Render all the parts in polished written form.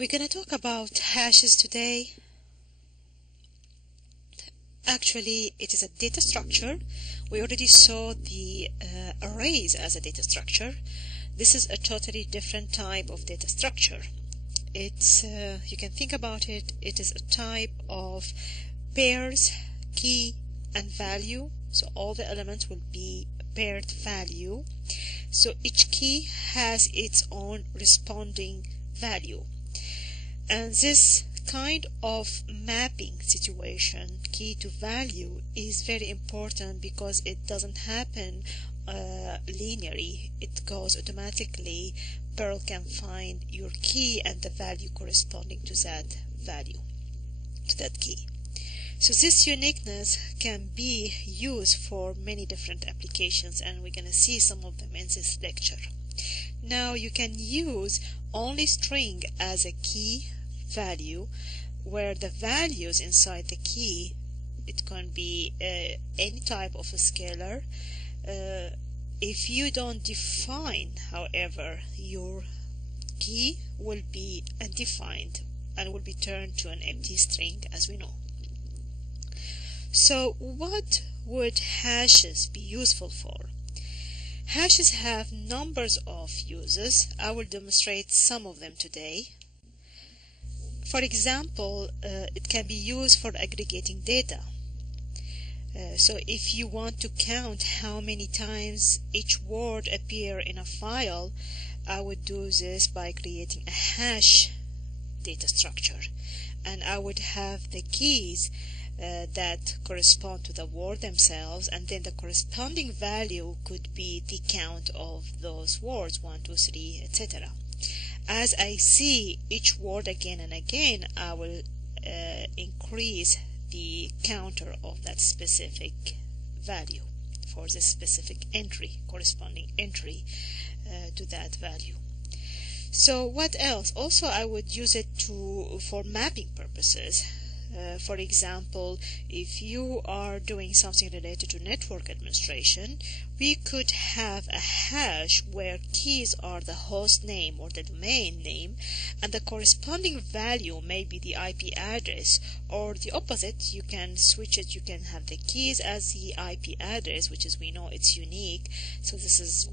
We're going to talk about hashes today. Actually, it is a data structure. We already saw the arrays as a data structure. This is a totally different type of data structure. It's you can think about it. It is a type of pairs, key, and value. So all the elements will be paired value. So each key has its own responding value. And this kind of mapping situation, key to value, is very important because it doesn't happen linearly. It goes automatically. Perl can find your key and the value corresponding to that value, to that key. So this uniqueness can be used for many different applications, and we're going to see some of them in this lecture. Now you can use only string as a key value, where the values inside the key, it can be any type of a scalar. If you don't define, however, your key will be undefined and will be turned to an empty string, as we know. So what would hashes be useful for? Hashes have numbers of uses. I will demonstrate some of them today. For example, it can be used for aggregating data. So if you want to count how many times each word appears in a file, I would do this by creating a hash data structure, and I would have the keys that correspond to the word themselves, and then the corresponding value could be the count of those words, 1, 2, 3, etc. As I see each word again and again, I will increase the counter of that specific value for this specific entry, corresponding entry to that value. So what else? Also, I would use it for mapping purposes. For example, if you are doing something related to network administration, we could have a hash where keys are the host name or the domain name, and the corresponding value may be the IP address, or the opposite. You can switch it. You can have the keys as the IP address, which is, we know it's unique, so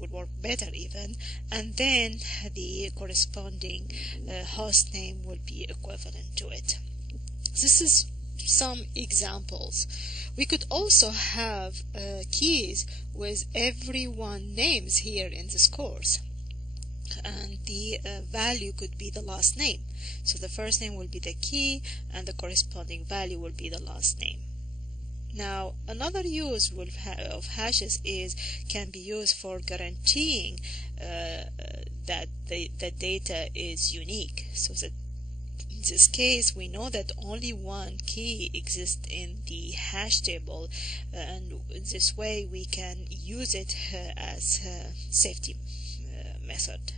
would work better even, and then the corresponding host name will be equivalent to it. This is some examples. We could also have keys with everyone names here in this course, and the value could be the last name. So the first name will be the key, and the corresponding value will be the last name. Now, another use of hashes can be used for guaranteeing that the data is unique. So that in this case, we know that only one key exists in the hash table, and this way we can use it as a safety method.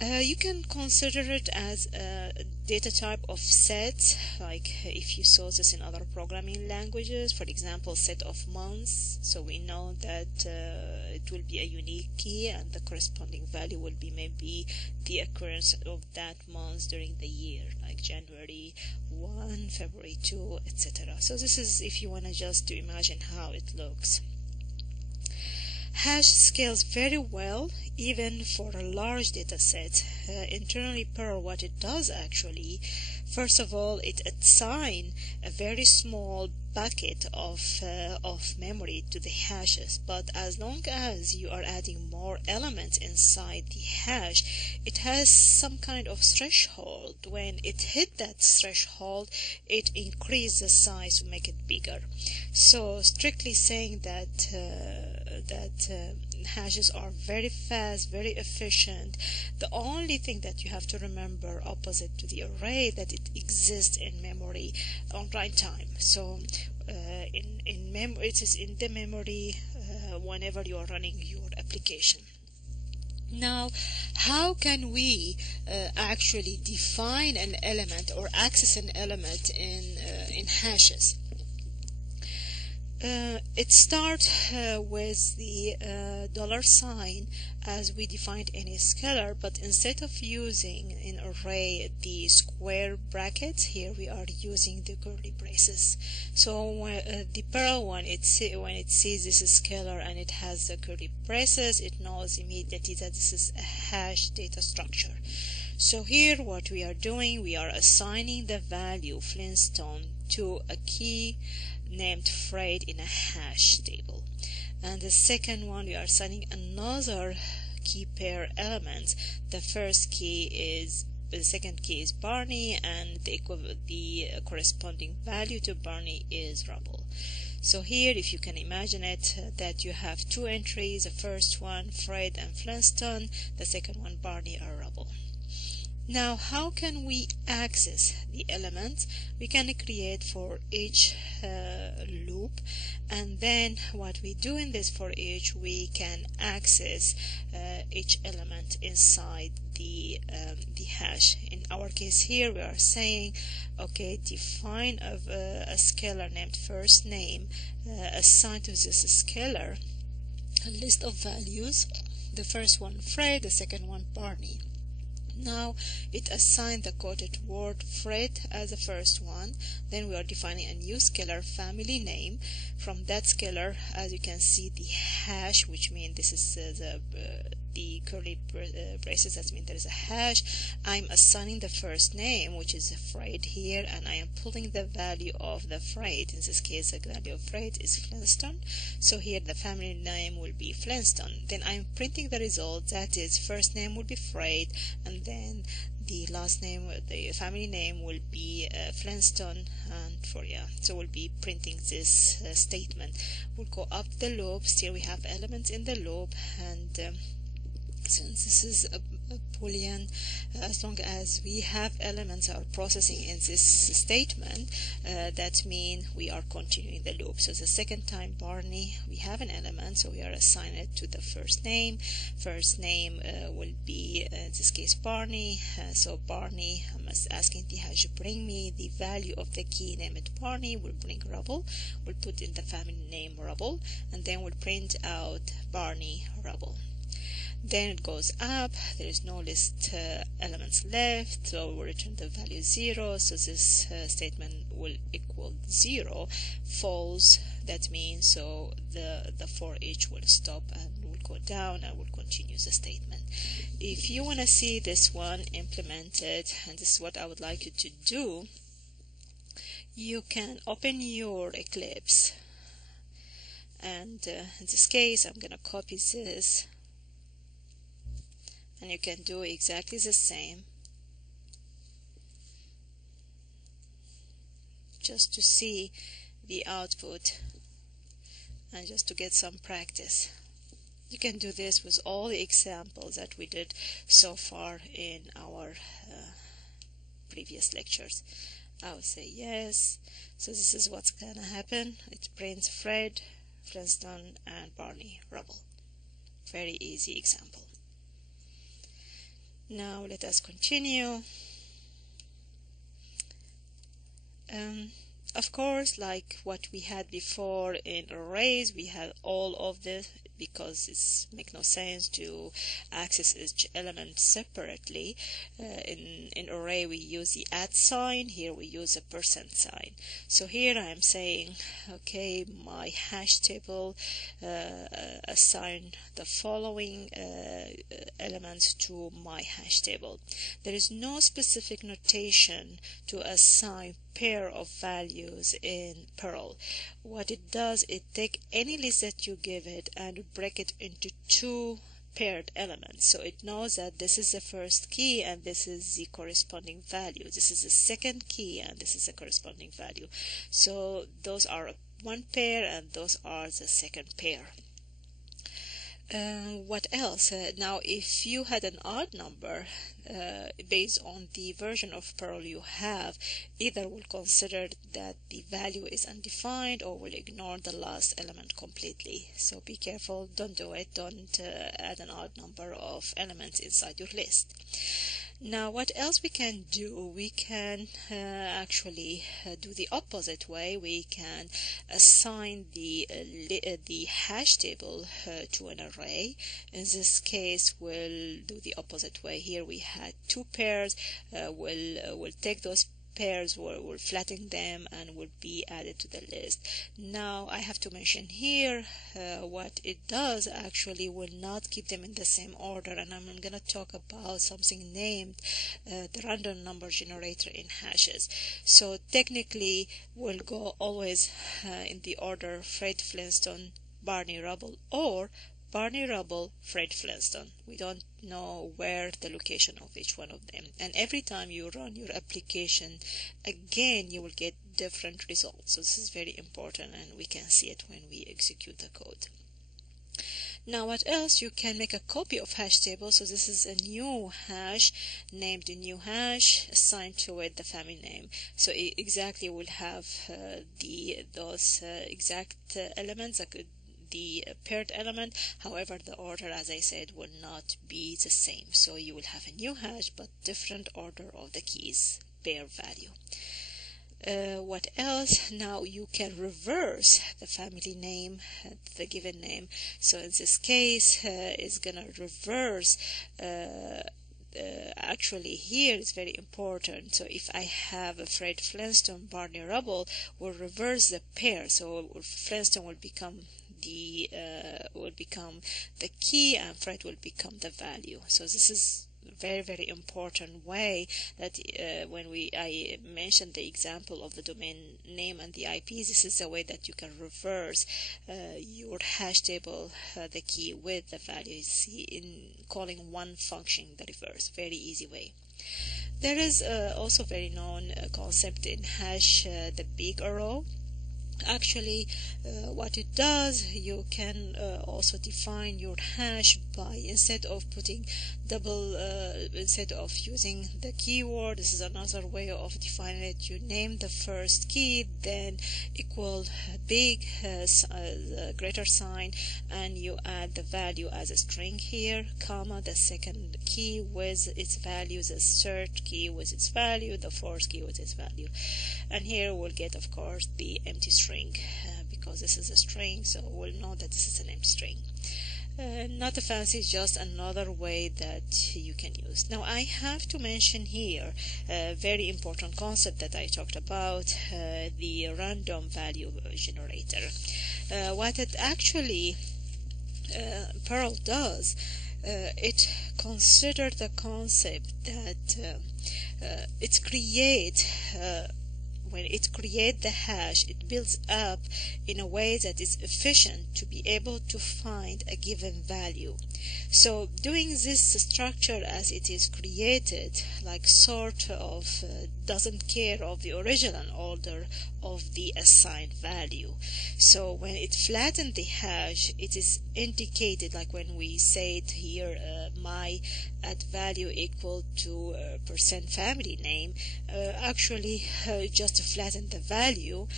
You can consider it as a data type of sets, like if you saw this in other programming languages, for example, set of months. So we know that it will be a unique key, and the corresponding value will be maybe the occurrence of that month during the year, like January 1, February 2, etc. So this is if you want to just to imagine how it looks. Hash scales very well even for a large data set. Internally, Perl, what it does actually, first of all, it assigns a very small bucket of memory to the hashes, but as long as you are adding more elements inside the hash, it has some kind of threshold. When it hit that threshold, it increases the size to make it bigger. So strictly saying that hashes are very fast, very efficient. The only thing that you have to remember, opposite to the array, that it exists in memory on runtime. So it is in the memory whenever you are running your application. Now, how can we actually define an element or access an element in hashes? It starts with the dollar sign as we defined any scalar, but instead of using in array the square brackets, here we are using the curly braces. So the Perl one, when it sees this is scalar and it has the curly braces, it knows immediately that this is a hash data structure. So here what we are doing, we are assigning the value Flintstone to a key named Fred in a hash table. And the second one, we are assigning another key pair elements. The second key is Barney, and the corresponding value to Barney is Rubble. So here, if you can imagine it, that you have two entries, the first one Fred and Flintstone, the second one Barney or Rubble. Now, how can we access the elements? We can create for each loop, and then what we do in this for each, we can access each element inside the hash. In our case here, we are saying, okay, define a scalar named first name, assign to this scalar a list of values. The first one Fred, the second one Barney. Now it assigned the quoted word Fred as the first one. Then we are defining a new scalar family name. From that scalar, as you can see, the hash, which means this is the curly braces, that means there is a hash. I'm assigning the first name, which is Fred here, and I am pulling the value of the Fred. In this case, the value of Fred is Flintstone. So here the family name will be Flintstone. Then I'm printing the result, that is first name will be Fred, and then the last name, the family name will be Flintstone, and so we'll be printing this statement. We'll go up the loop. Still we have elements in the loop, and since this is a Boolean, as long as we have elements are processing in this statement, that means we are continuing the loop. So the second time Barney, we have an element, so we are assigning it to the first name. First name will be, in this case, Barney. So Barney, I'm asking the hash bring me the value of the key named Barney. We'll bring Rubble. We'll put in the family name Rubble, and then we'll print out Barney Rubble. Then it goes up, there is no list elements left, so we'll return the value 0, so this statement will equal 0. False, that means so the for each will stop and will go down and will continue the statement. If you want to see this one implemented, and this is what I would like you to do, you can open your Eclipse, and in this case I'm going to copy this, and you can do exactly the same, just to see the output and just to get some practice. You can do this with all the examples that we did so far in our previous lectures. I will say yes. So this is what's gonna happen. It prints Fred, Flintstone, and Barney Rubble. Very easy example. Now let us continue. Of course, like what we had before in arrays, we had all of this because it makes no sense to access each element separately. In array we use the @ sign, here we use a % sign. So here I am saying, okay, my hash table, assign the following elements to my hash table. There is no specific notation to assign pair of values in Perl. What it does, it takes any list that you give it and break it into two paired elements. So it knows that this is the first key and this is the corresponding value. This is the second key and this is the corresponding value. So those are one pair and those are the second pair. What else? Now if you had an odd number, based on the version of Perl you have, either will consider that the value is undefined or will ignore the last element completely. So be careful, don't do it, don't add an odd number of elements inside your list. Now, what else we can do? We can actually do the opposite way. We can assign the hash table to an array. In this case, we'll do the opposite way. Here we had two pairs. We'll take those pairs, we'll flatten them, and will be added to the list. Now I have to mention here what it does actually will not keep them in the same order, and I'm going to talk about something named the random number generator in hashes. So technically we'll go always in the order Fred Flintstone, Barney Rubble, or Barney Rubble, Fred Flintstone. We don't know where the location of each one of them. And every time you run your application, again, you will get different results. So this is very important, and we can see it when we execute the code. Now, what else? You can make a copy of hash table. So this is a new hash, named new hash, assigned to it the family name. So it exactly will have those exact elements that could the paired element. However, the order, as I said, will not be the same. So you will have a new hash but different order of the keys pair value. What else? Now you can reverse the family name, the given name. So in this case, it's gonna reverse. Actually, here is very important. So if I have a Fred Flintstone, Barney Rubble, we'll reverse the pair. So Flintstone will become the key, and Fred will become the value. So this is a very important way that when I mentioned the example of the domain name and the IP, this is the way that you can reverse your hash table, the key with the value. You see, in calling one function the reverse, very easy way. There is also very known concept in hash, the big arrow. Actually, what it does, you can also define your hash by, instead of putting instead of using the keyword, this is another way of defining it. You name the first key, then equal big greater sign, and you add the value as a string here, comma, the second key with its value, the third key with its value, the fourth key with its value, and here we'll get, of course, the empty string because this is a string, so we'll know that this is an empty string. Not a fancy, just another way that you can use. Now I have to mention here a very important concept that I talked about, the random value generator. What it actually Perl does, it considers the concept that when it creates the hash, it builds up in a way that is efficient to be able to find a given value. So doing this structure as it is created, like sort of doesn't care of the original order of the assigned value. So when it flattens the hash, it is indicated, like when we said here, my at value equal to percent family name, actually just to flatten the value,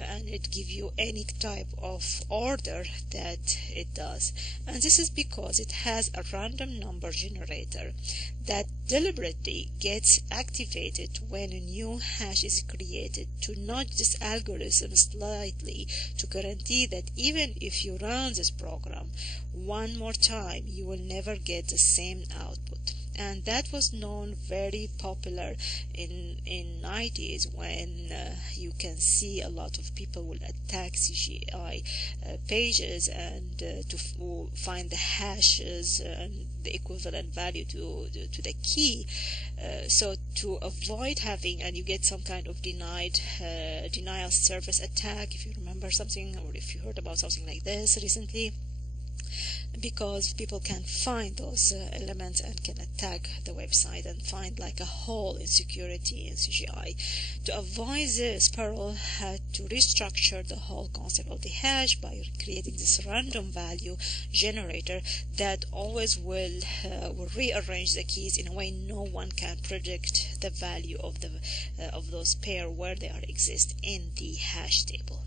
and it gives you any type of order that it does. And this is because it has a random number generator that deliberately gets activated when a new hash is created to nudge this algorithm slightly to guarantee that even if you run this program one more time, you will never get the same output. And that was known very popular in 90s, when you can see a lot of people will attack CGI pages and to find the hashes and the equivalent value to the key. So to avoid having, and you get some kind of denial service attack, if you remember something, or if you heard about something like this recently, because people can find those elements and can attack the website and find like a hole in security in CGI. To avoid this, Perl had to restructure the whole concept of the hash by creating this random value generator that always will rearrange the keys in a way no one can predict the value of those pair where they are exist in the hash table.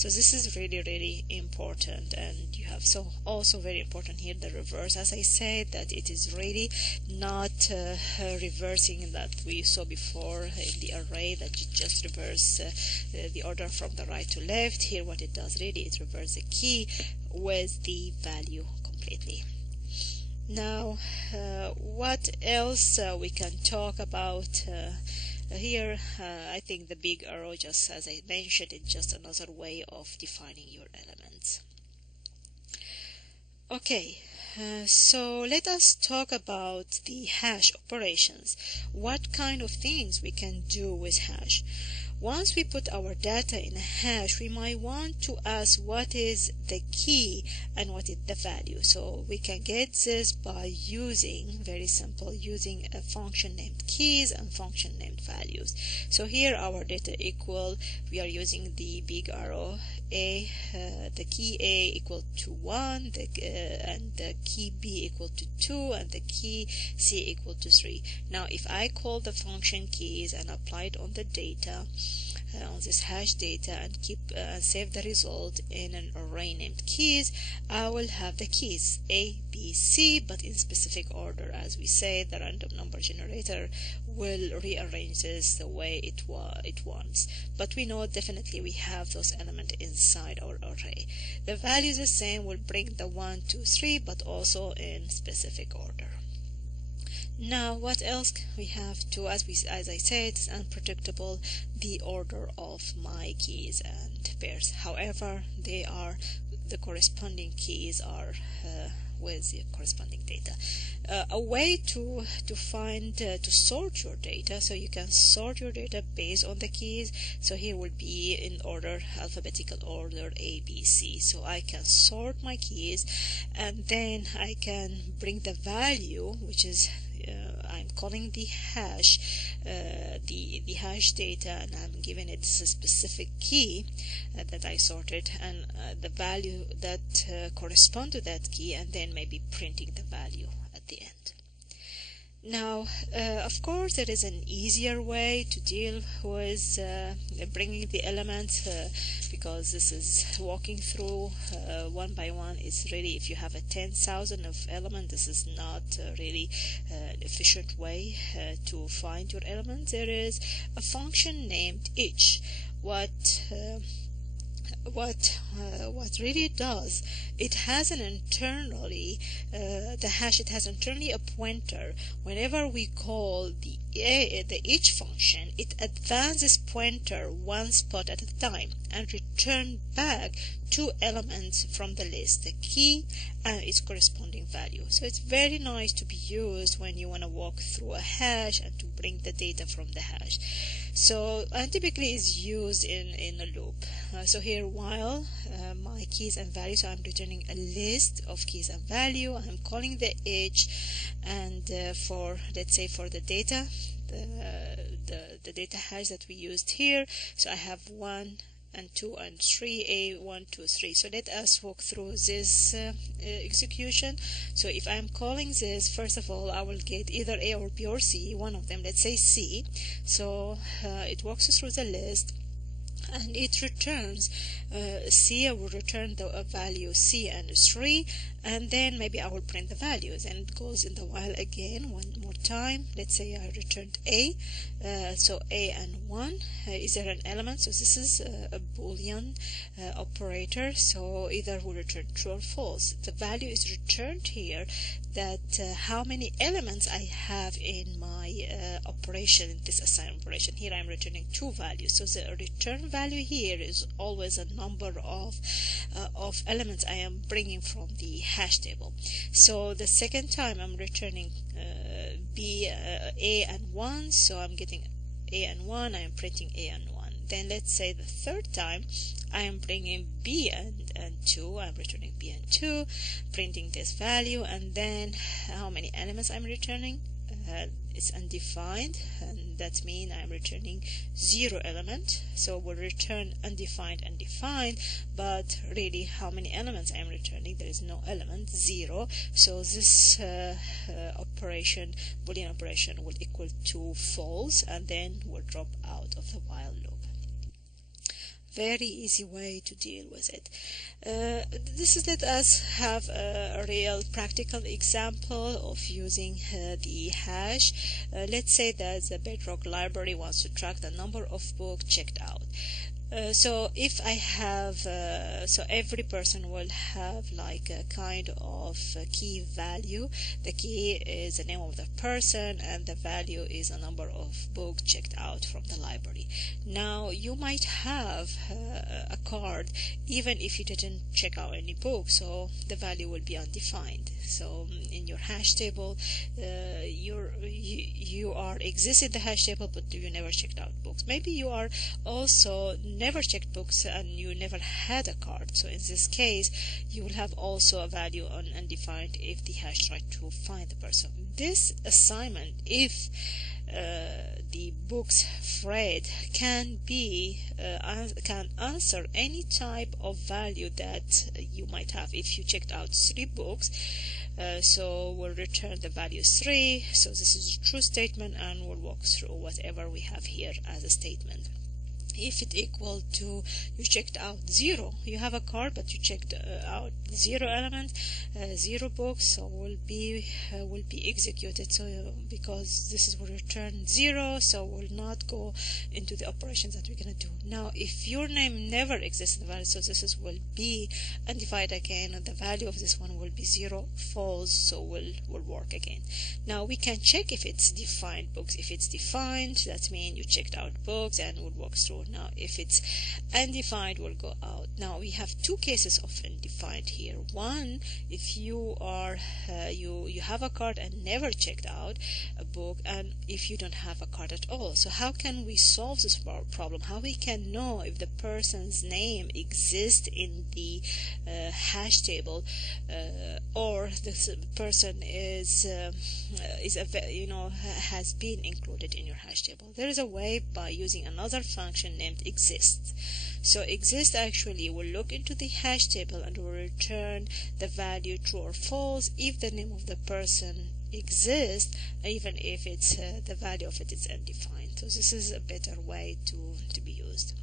So this is really important. And you have also very important here the reverse, as I said, that it is really not reversing that we saw before in the array, that you just reverse the order from the right to left. Here what it does really, it reverses the key with the value completely. Now what else we can talk about here? I think the big arrow, just as I mentioned, is just another way of defining your elements. Okay, so let us talk about the hash operations. What kind of things we can do with hash? Once we put our data in a hash, we might want to ask what is the key and what is the value. So we can get this by using, very simple, using a function named keys and function named values. So here our data equal, we are using the big arrow A, the key A equal to 1, and the key B equal to 2, and the key C equal to 3. Now if I call the function keys and apply it on the data, on this hash data, and keep save the result in an array named keys, I will have the keys A, B, C, but in specific order. As we say, the random number generator will rearrange this the way it wants, but we know definitely we have those elements inside our array. The value is the same, will bring the 1, 2, 3, but also in specific order. Now what else we have to, as I said, it's unpredictable the order of my keys and pairs. However, they are, the corresponding keys are with the corresponding data. A way to find to sort your data, so you can sort your data based on the keys. So here will be in order, alphabetical order, A, B, C. So I can sort my keys, and then I can bring the value, which is I'm calling the hash, the hash data, and I'm giving it a specific key that I sorted, and the value that correspond to that key, and then maybe printing the value at the end. Now, of course, there is an easier way to deal with bringing the elements, because this is walking through one by one. It's really, if you have a 10,000 of element, this is not really an efficient way to find your element. There is a function named each. What really does, it has an internally the hash, it has internally a pointer. Whenever we call the each function, it advances pointer one spot at a time and return back 2 elements from the list, the key and its corresponding value. So it's very nice to be used when you want to walk through a hash and to bring the data from the hash. So typically is used in a loop. So here, while my keys and values, so I'm returning a list of keys and value, I'm calling the each, and for, let's say, for the data, the data hash that we used here, so I have 1 and 2 and 3, A, 1, 2, 3. So let us walk through this execution. So if I'm calling this, first of all, I will get either A or B or C, one of them, let's say C. So it walks through the list, and it returns C. I will return the value C and 3, and then maybe I will print the values, and it goes in the while again one more time. Let's say I returned A, so A and 1, is there an element? So this is a Boolean operator, so either will return true or false. The value is returned here, that how many elements I have in my operation, in this assign operation. Here I'm returning 2 values, so the return value here is always a number of elements I am bringing from the hash table. So the second time I'm returning A and 1, so I'm getting A and 1, I am printing A and 1. Then let's say the third time I am bringing B and 2, I'm returning B and 2, printing this value, and then how many elements I'm returning? It's undefined, and that means I'm returning 0 element. So we'll return undefined, but really how many elements I'm returning? There is no element, 0. So this operation, Boolean operation, will equal to false, and then will drop out of the while loop. very easy way to deal with it. Let us have a real practical example of using the hash. Let's say that the Bedrock Library wants to track the number of books checked out. So if I have, so every person will have like a kind of key value. The key is the name of the person and the value is a number of books checked out from the library. Now you might have a card even if you didn't check out any books, so the value will be undefined. So in your hash table, you are exist in the hash table, but you never checked out books. Maybe you are also never checked books and you never had a card. So in this case, you will have also a value on undefined if the hash tried to find the person. This assignment, if the books thread can answer any type of value that you might have. If you checked out 3 books, so we'll return the value 3. So this is a true statement, and we'll walk through whatever we have here as a statement. If it equal to you checked out 0, you have a card but you checked out 0 element, 0 books, so will be executed. So because this is will return 0, so we'll not go into the operations that we're gonna do now. If your name never exists in the value, so this will be undefined again, and the value of this one will be 0, false, so will work again. Now we can check if it's defined books. If it's defined, that means you checked out books and we'll walk through. Now if it's undefined, we'll go out. Now we have 2 cases of undefined here. One, if you are you have a card and never checked out a book, and if you don't have a card at all. So how can we solve this problem? How we can know if the person's name exists in the hash table, or the person has been included in your hash table? There is a way by using another function named exist. So exist actually will look into the hash table and will return the value true or false if the name of the person exists, even if it's the value of it is undefined. So this is a better way to be used.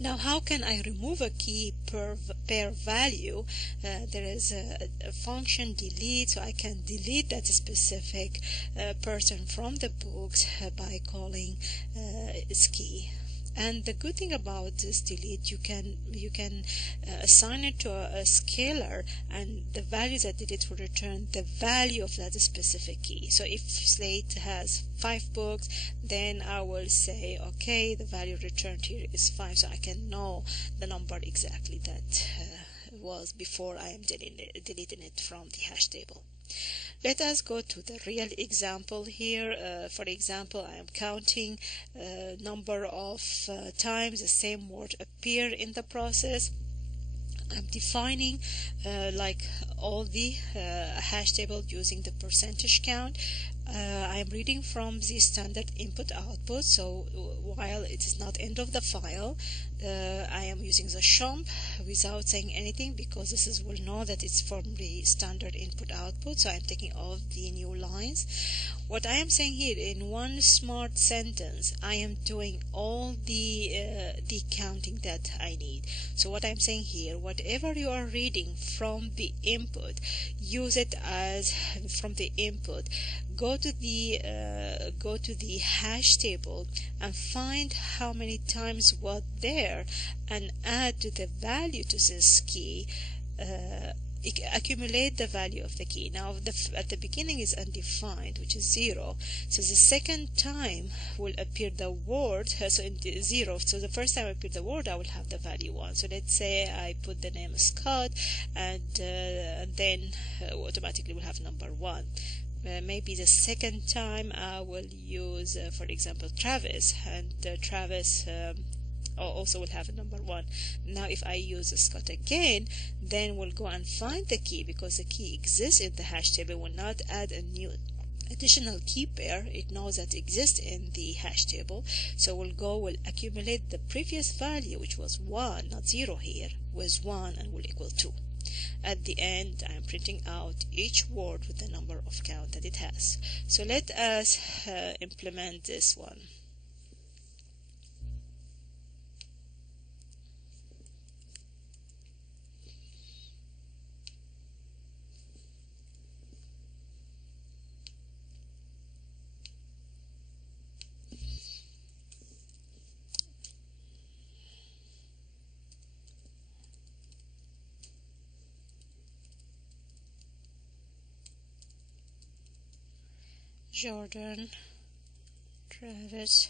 Now how can I remove a key per value? There is a function delete, so I can delete that specific person from the books by calling its key. And the good thing about this delete, you can assign it to a scalar, and the value that delete will return the value of that specific key. So if Slate has 5 books, then I will say, okay, the value returned here is 5, so I can know the number exactly that was before I am deleting it from the hash table. Let us go to the real example here. For example, I am counting number of times the same word appear in the process. I'm defining like all the hash table using the percentage count. I am reading from the standard input output, so while it is not end of the file, I am using the shump without saying anything, because this will know that it's from the standard input output. So I'm taking off the new lines. What I am saying here in one smart sentence, I am doing all the counting that I need. So what I'm saying here, whatever you are reading from the input, use it as from the input. Go to the hash table and find how many times was there, and add to the value to this key. Accumulate the value of the key. Now at the beginning is undefined, which is 0, so the second time will appear the word, so in 0, so the first time I appear the word, I will have the value 1. So let's say I put the name Scott, and then automatically will have number 1. Maybe the second time I will use for example Travis, and Travis also will have a number 1. Now if I use Scott again, then we'll go and find the key, because the key exists in the hash table. Will not add a new additional key pair. It knows that exists in the hash table, so we'll accumulate the previous value, which was 1, not 0 here, was 1, and will equal 2. At the end, I am printing out each word with the number of count that it has. So let us implement this one. Jordan, Travis,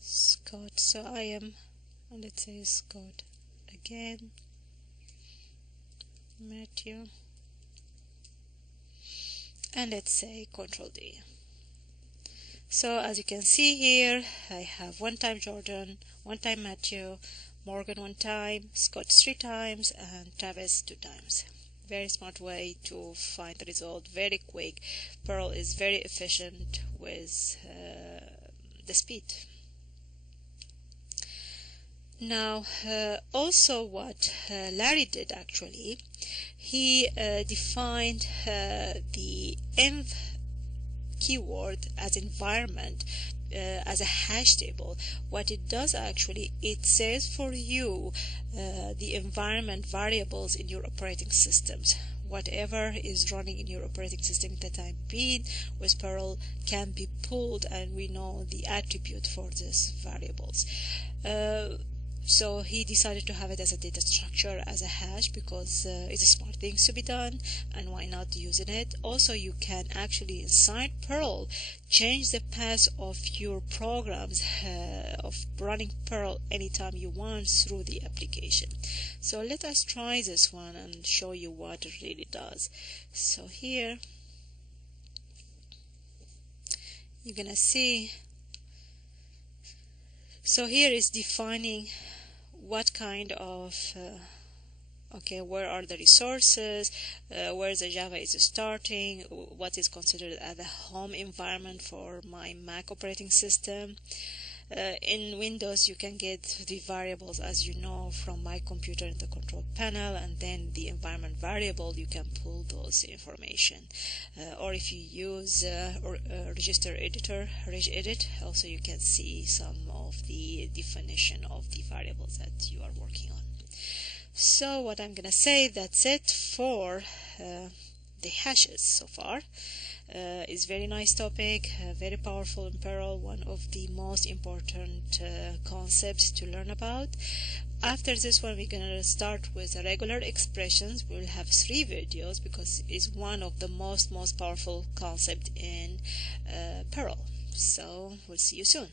Scott. So I am, let's say Scott again, Matthew, and let's say Control D. So as you can see here, I have one time Jordan, one time Matthew, Morgan one time, Scott 3 times, and Travis 2 times. Very smart way to find the result, very quick. Perl is very efficient with the speed. Now also what Larry did actually, he defined the env keyword as environment as a hash table. What it does actually, it says for you the environment variables in your operating systems. Whatever is running in your operating system at the time being with Perl can be pulled, and we know the attribute for these variables. So he decided to have it as a data structure, as a hash, because it's a smart thing to be done, and why not using it. Also, you can actually inside Perl change the path of your programs of running Perl anytime you want through the application. So let us try this one and show you what it really does. So here you're gonna see, so here is defining what kind of where are the resources, where the Java is starting, what is considered as a home environment for my Mac operating system. In Windows you can get the variables, as you know, from My Computer in the control panel, and then the environment variable, you can pull those information. Or if you use register editor, regedit, also you can see some of the definition of the variables that you are working on. So what I'm gonna say, that's it for the hashes so far. Is very nice topic, very powerful in Perl, one of the most important concepts to learn about. After this one, we're gonna start with the regular expressions. We'll have 3 videos because it's one of the most powerful concept in Perl. So we'll see you soon.